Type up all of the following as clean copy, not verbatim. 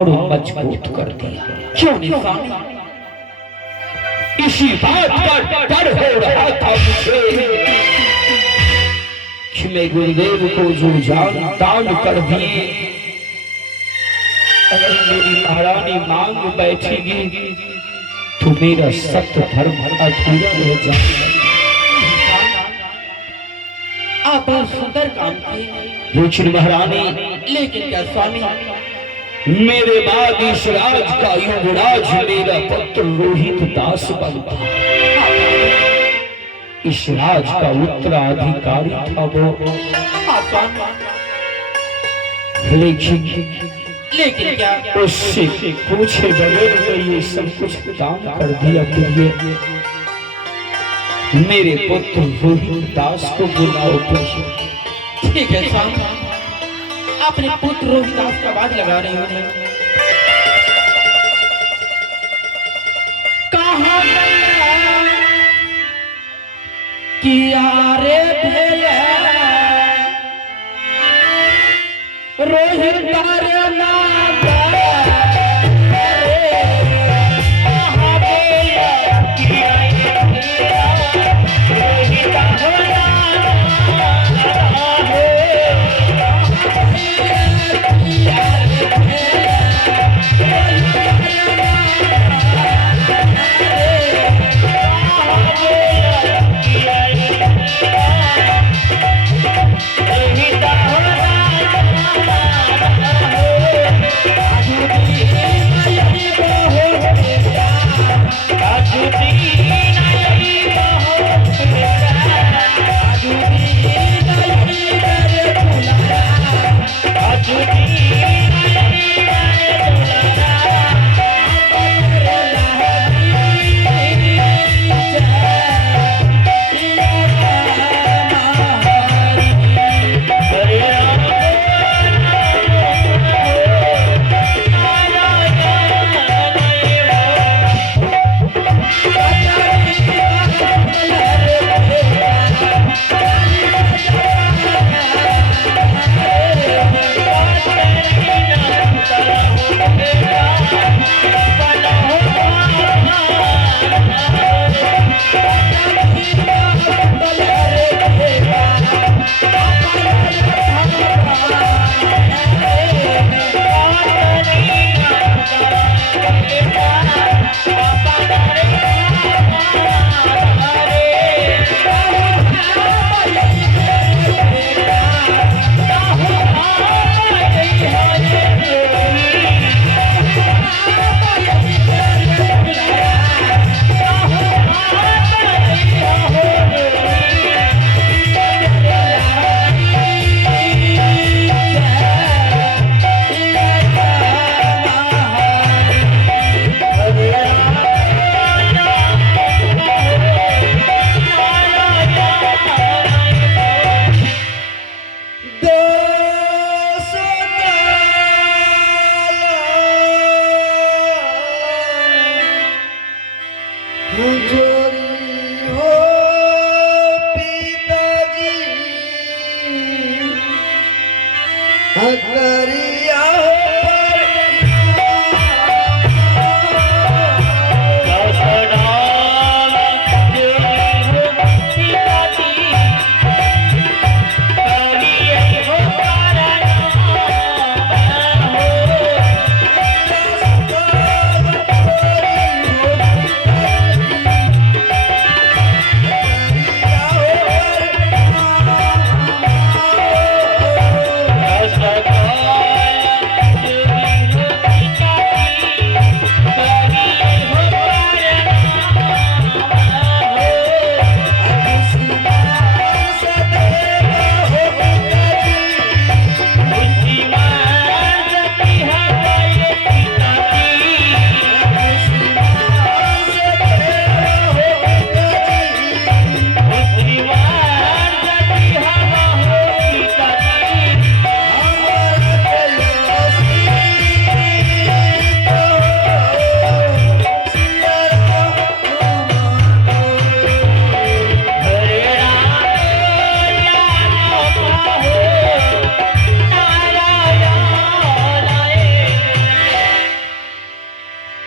और मजबूत कर दिया। क्यों निशान? इसी बात का डर हो रहा था मुझे कि मैं गुरुदेव को जो जान दान कर दिए, अगर मेरी महारानी मांग बैठेगी तो मेरा सत्य धर्म अधूरा रह जाएगा। आप बहुत सुंदर काम किए, लेकिन महारानी, लेकिन क्या स्वामी? मेरे बाद इस राज का युवराज मेरा पुत्र रोहित दास बनता, इस राज का उत्तराधिकारी था वो। हाँ स्वामी, लेकिन क्या? उससे पूछे बगैर मैं ये सब कुछ काम कर दिया। प्रिय, मेरे पुत्र रोहित दास को बुलाओ। ठीक है स्वामी, अपने पुत्र रोहिदास का बात लगा रही हूँ। कहाँ किया रे भेले रोहित रे नाम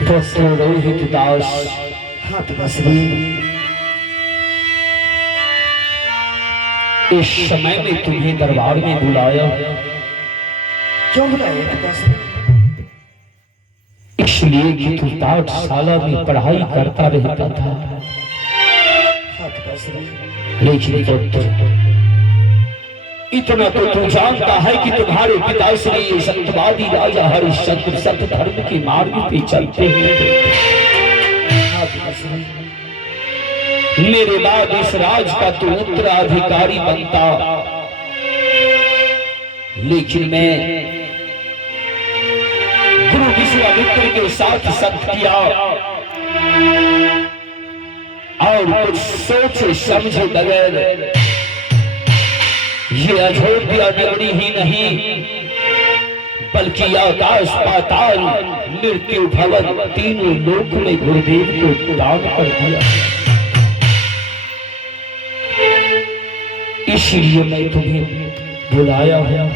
पुत्र रोहित दास, हाँ पिताश्री। इस समय में तुम्हें दरबार में बुलाया। क्यों बुलाए पिताश्री? इसलिए कि तू पाठशाला में पढ़ाई करता रहता था। हाँ पिताश्री। लेकिन पुत्र, इतना तो तू जानता है कि तुम्हारे पिताश्री सत्यवादी राजा हरिश्चंद्र सत्य धर्म के मार्ग पे चलते हैं। हाँ पिताश्री। मेरे बाद इस राज का तू उत्तराधिकारी बनता, लेकिन मैं गुरु विश्वामित्र के साथ सत्य किया और कुछ सोचे समझे बगैर ये अयोध्या नगरी ही नहीं बल्कि आकाश पाताल मृत्यु भवन तीनों लोक में गुरुदेव को दान कर दिया। इसलिए मैं तुम्हें बुलाया हूं।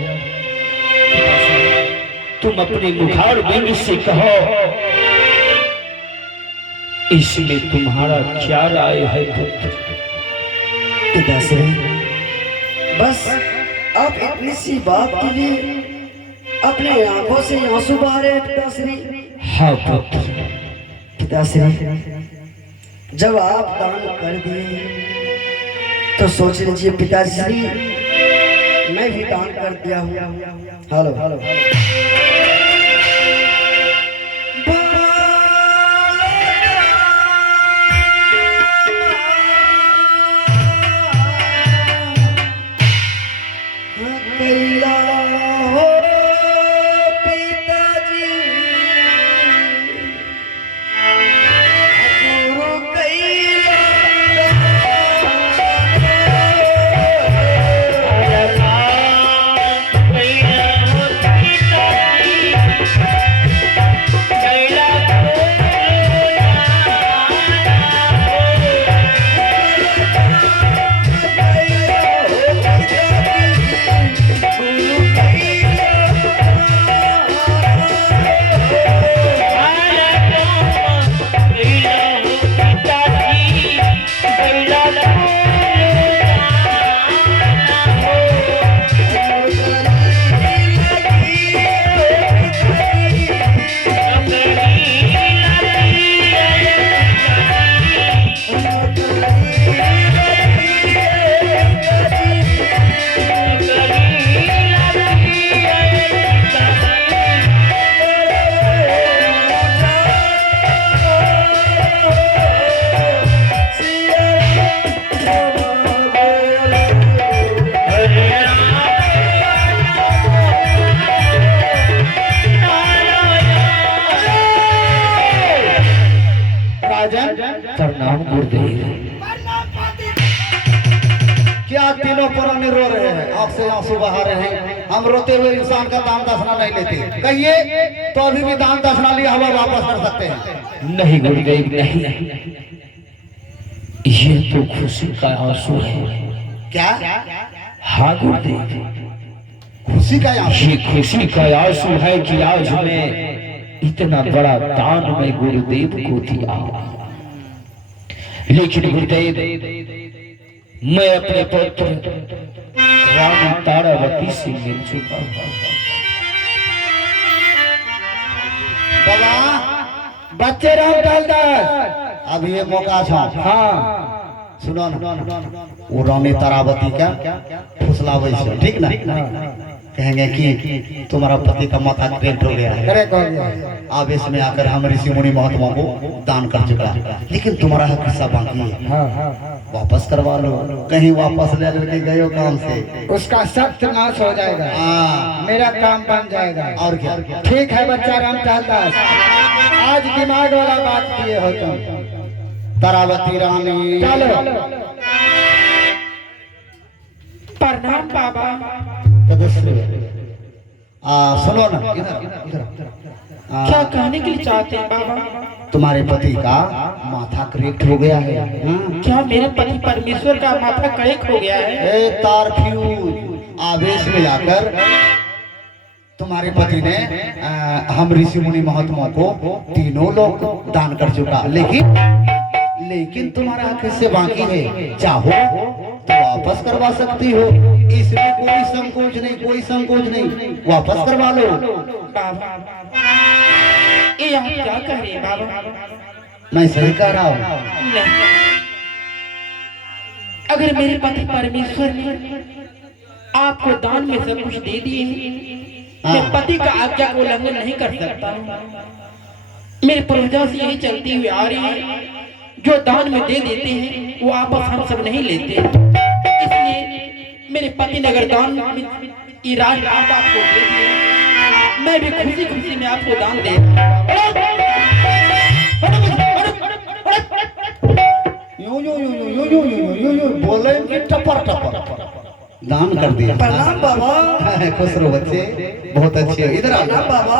तुम अपने मुखार बिंद से कहो, इसमें तुम्हारा क्या राय है पुत्र? पिताश्री, बस आप इतनी सी बात के लिए अपने आंखों से आंसू बहा रहे हैं पिताश्री। हाँ पुत्र। पिताश्री, जब आप दान कर दिए तो सोच लीजिए पिताश्री, मैं भी दान कर दिया हूँ। Hello hello. प्रणाम गुरुदेव। क्या तीनों पुराने रो रहे हैं, आंख से आंसू बहा रहे हैं? हम रोते हुए इंसान का दान दक्षिणा नहीं लेते, कहिए तो अभी भी दान दक्षिणा लिया हुआ वापस कर सकते हैं। नहीं गुरुदेव नहीं, ये तो खुशी का आंसू है। क्या? हाँ गुरुदेव, खुशी का आंसू? ये खुशी का आंसू है कि आज मैं इतना बड़ा दान मैं गुरुदेव को दिया। लेकिन गुरुदेव, मैं अपने पुत्र रानी तारावती से मिल चुका हूँ। बाबा, बच्चे राम दास, अब ये मौका था। हाँ सुनो ना, वो रानी तारावती का फुसलावे से, ठीक ना? कहेंगे कि तुम्हारा पति का माथा ग्रेट हो गया है, आवेश में आकर हम ऋषि मुनि महात्मा को दान कर चुका है, लेकिन तुम्हारा हक हिस्सा बाकी है, वापस करवा लो। कहीं वापस ले लेके गए हो काम से, उसका सख्त नाश हो जाएगा। मेरा काम बन जाएगा। और क्या? ठीक है बच्चा रामचाल दास, आज दिमाग वाला बात किए हो तुम। तारावती रानी, चलो। प्रणाम बाबा। सुनो ना, इधर क्या कहने के लिए चाहते हैं बाबा? तुम्हारे पति का माथा करेक्ट हो गया है। क्या मेरे पति परमेश्वर का माथा करेक्ट हो गया है? तार फ्यूज आवेश में आकर तुम्हारे पति ने हम ऋषि मुनि महात्माओं को तीनों लोग दान कर चुका, लेकिन तुम्हारा किससे बाकी है, चाहो तो वापस करवा सकती हो, इसमें कोई संकोच नहीं, कोई संकोच नहीं, वापस करवा लो। बाबा ये आप क्या कह रहे हैं बाबा? मैं सही कह रहा हूँ। नहीं, अगर मेरे पति परमेश्वर ने आपको दान में सब कुछ दे दिए हैं, मैं पति का आज्ञा को उल्लंघन नहीं कर सकता। मेरे पूर्वजों से यही चलती हुई आ रही है, जो दान में दे देते हैं वो आपस हम सब नहीं लेते। इसलिए मेरे पति ने अगर दान में ये राज आपको दे दिए, मैं भी खुशी खुशी में आपको दान दे बोले कि टपर टपर दान कर दिया। प्रणाम बाबा। खुश रहो बच्चे, बहुत अच्छे हो। इधर आओ बाबा।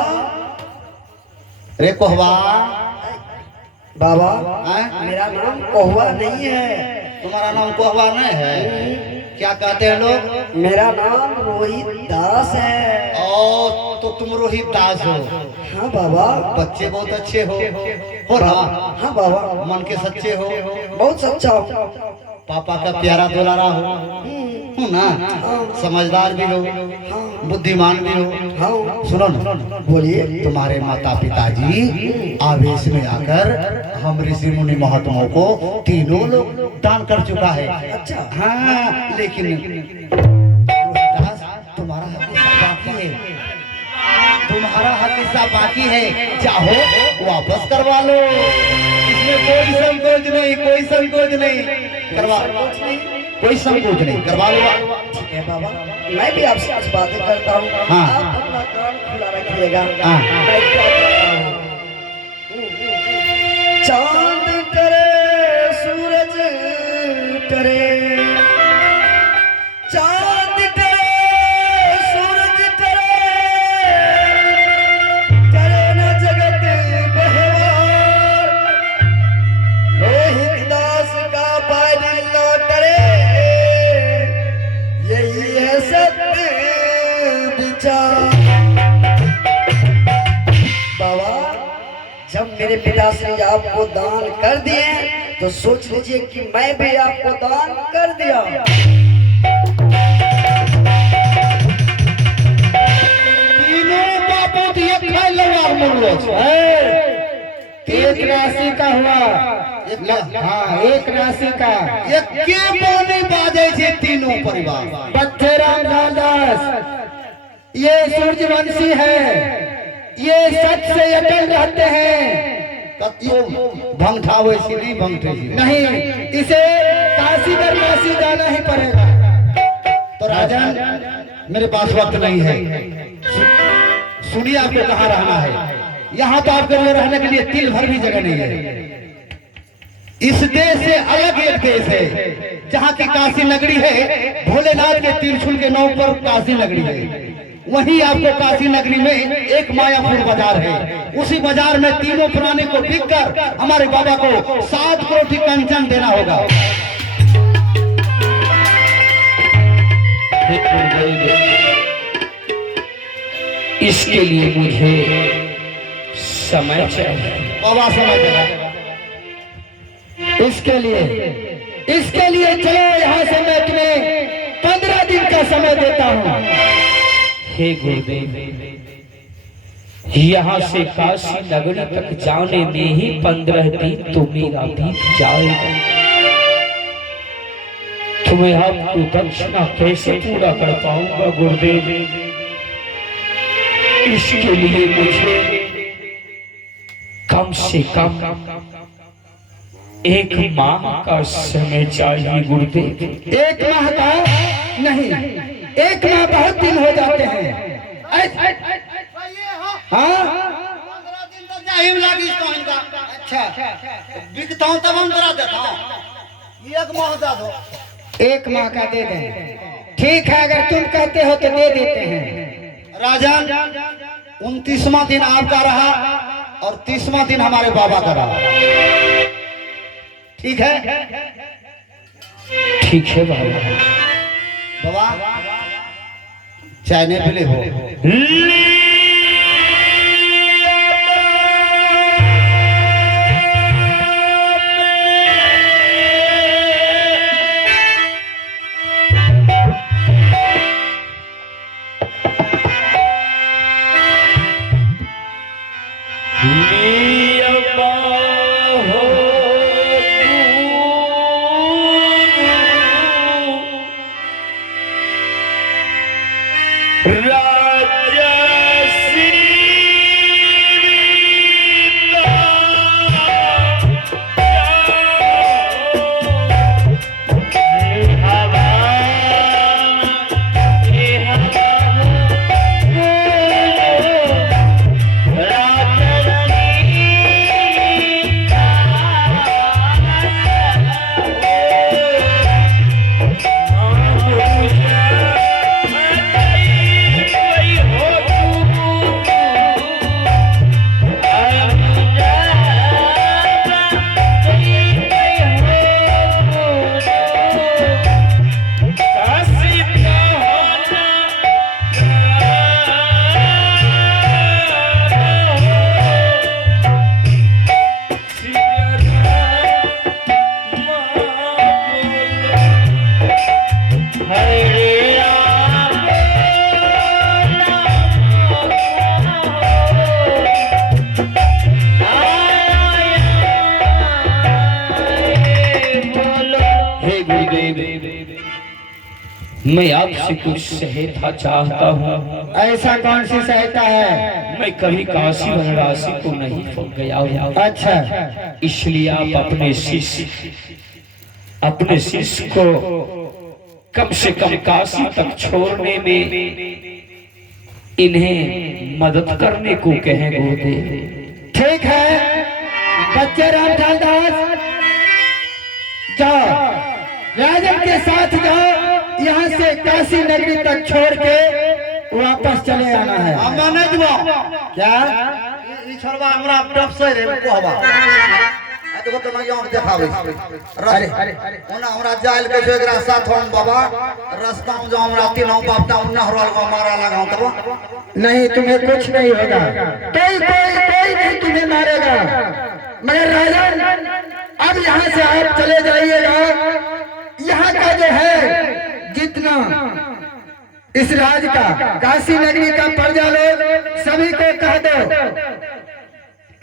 रे कोहवा बाबा, हाँ? मेरा नाम कोहवा नहीं है। तुम्हारा नाम कोहवा नहीं है? क्या कहते हैं लोग? मेरा नाम रोहित दास है। ओ, तो तुम रोहित दास हो? हाँ बाबा। बच्चे बहुत अच्छे हो ना? हाँ बाबा। मन के सच्चे हो? बहुत सच्चा हो। पापा का प्यारा दुलारा हो ना? समझदार भी हो, बुद्धिमान भी हो। हाँ। सुनो ना, बोलिए। तुम्हारे माता पिताजी आवेश में आकर हम ऋषि मुनि महात्माओं को तीनों लोग दान कर चुका है। अच्छा। हाँ, लेकिन रोहिदास, तुम्हारा हक हिस्सा बाकी है, तुम्हारा हक हिस्सा बाकी है, चाहो वापस करवा लो, इसमें कोई संकोच नहीं, कोई संकोच नहीं, करवा, कोई संकोच नहीं, करवा लो। ठीक है बाबा, मैं भी आपसे कुछ बातें करता हूँ। हाँ। आप अपना कान खुला रखिएगा। हाँ। मैं क्या करता हूँ? चांद करे सूरज करे, चांद करे सूरज करे, करे न जगत बहवार, रोहित दास का बादल करे, यही है सत्य विचार। बाबा, जब मेरे पिताश्री आपको दान कर दिए तो सोच लीजिए कि मैं भी आपको दान कर दिया। तीनों बापू दिए खाए लो यार मुर्रो एक राशि का हुआ। हाँ, एक राशि का। ये के बोली बाजे छे तीनों परिवार? बच्चे रामलाल दास, ये सूर्यवंशी है, ये सच से अटल रहते हैं। कत्तो भंगठावे सी नहीं भंगठे सी नहीं, इसे काशी दरबासी जाना ही पड़ेगा। तो राजन, मेरे पास वक्त नहीं है, सुनिए आपको कहाँ रहना है। यहाँ तो आपके लिए रहने के लिए तिल भर भी जगह नहीं है। इस देश से अलग एक देश है, जहाँ की काशी नगरी है, भोलेनाथ के त्रिशूल के नाम पर काशी नगरी है। वहीं आपको काशी नगरी में एक मायापुर बाजार है, उसी बाजार में तीनों प्राणी को बिक कर हमारे बाबा को 7 कोटि कंचन देना होगा। इसके लिए मुझे समय चाहिए। बाबा समय देगा इसके लिए चलो यहाँ से, मैं तुम्हें 15 दिन का समय देता हूँ। हे गुरुदेव, यहाँ से काशी नगरी तक जाने में ही 15 दिन तो मेरा बीत जाएगा। तुम्हें आपको दक्षिणा कैसे पूरा कर पाऊंगा गुरुदेव? इसके लिए मुझे कम से कम 1 माह का समय चाहिए गुरुदेव। 1 माह का नहीं, 1 माह बहुत दिन हो जाते हैं। हाँ, 15 दिन तो जाहिम लागी तो इनका। अच्छा, बिकता हूं तब हम करा देता हूं। 1 माह दे दो। 1 माह का दे दें। ठीक है, अगर तुम कहते हो तो दे देते हैं। राजन, 29वां दिन आपका रहा और 30वां दिन हमारे बाबा का रहा। ठीक है? ठीक है बाबा। बाबा, चाय नहीं पीले हो? मैं आपसे कुछ सहायता चाहता हूँ। ऐसा कौन सी सहायता है? मैं कभी काशी वाराणसी को नहीं पहुंच गया हूँ। अच्छा, इसलिए आप अपने शिष्य को कम से कम काशी तक छोड़ने में इन्हें मदद करने को कहें गुरुदेव। ठीक है बच्चे रामलाल दास, जाओ राजन के साथ जाओ, यहाँ से काशी नगरी तक छोड़ के वापस चले आना है। माने जुआ क्या ई छोड़वा हमरा डब से रे को हवा आ देखो तो मैं देखावे अरे ओना हमरा जाइल के जो एकरा साथ हम बाबा रास्ता में जो हमरा तीनों बापटा उन्ना हरल को मारा लगा तब नहीं, तुम्हें कुछ नहीं होगा, कोई नहीं तुम्हें मारेगा। मगर राजन अब यहाँ से आप चले जाइएगा। यहाँ का जो है जितना इस राज का काशी नगरी का प्रजा लोग सभी को कह दो,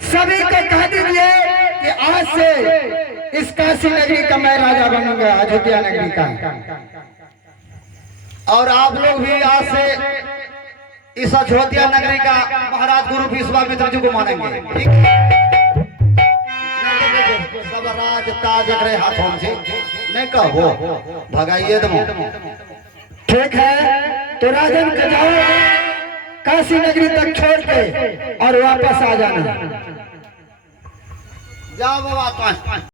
सभी को कह दीजिए कि आज से इस काशी नगरी का मैं राजा बनूंगा, अयोध्या नगरी का। और आप लोग भी आज से इस अयोध्या नगरी का महाराज गुरु विश्वामित्र जी को मानेंगे। ठीक सब राज ताज करे हाथों से नहीं कहो भगाइए तुम। ठीक है तो राजन के जाओ काशी नगरी तक छोड़ के और वापस आ जाना। जाओ बाबा।